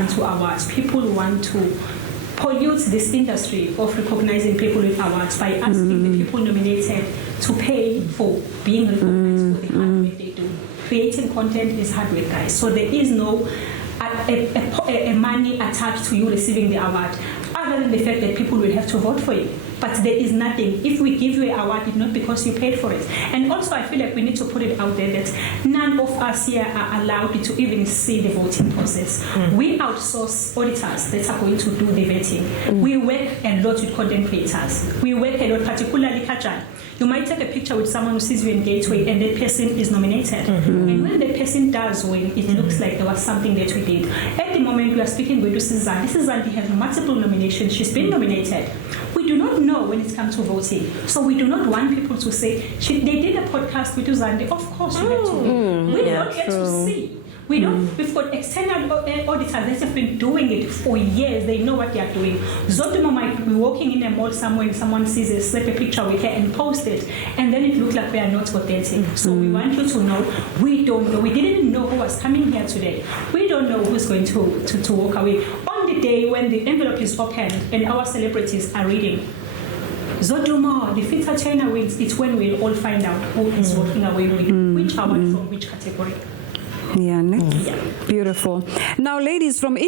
comes to awards, people want to pollute this industry of recognizing people with awards by asking the people nominated to pay for being recognized for the hard work they do. Creating content is hard work, guys. So there is no money attached to you receiving the award, other than the fact that people will have to vote for you. But there is nothing. If we give you an award, it's not because you paid for it. And also, I feel like we need to put it out there that none of us here are allowed to even see the voting process. We outsource auditors that are going to do the vetting. We work a lot with content creators. We work a lot, particularly Kajan. You might take a picture with someone who sees you in Gateway and that person is nominated. And when the person does win, it looks like there was something that we did. At the moment, we are speaking with Suzanne. Suzanne has multiple nominations. She's been nominated. We do not know when it comes to voting. So we do not want people to say, they did a podcast with Suzanne. Of course, you have to win. We don't get to see. We don't. We've got external auditors that have been doing it for years. They know what they are doing. Zoduma might be walking in a mall somewhere and someone sees a slip a picture with her and post it, and then it looks like we are not authentic. So we want you to know we don't know. We didn't even know who was coming here today. We don't know who's going to walk away. On the day when the envelope is opened and our celebrities are reading, Zoduma, the Fita China wins, it's when we'll all find out who is walking away with which award from which category. Yeah, beautiful. Now, ladies, from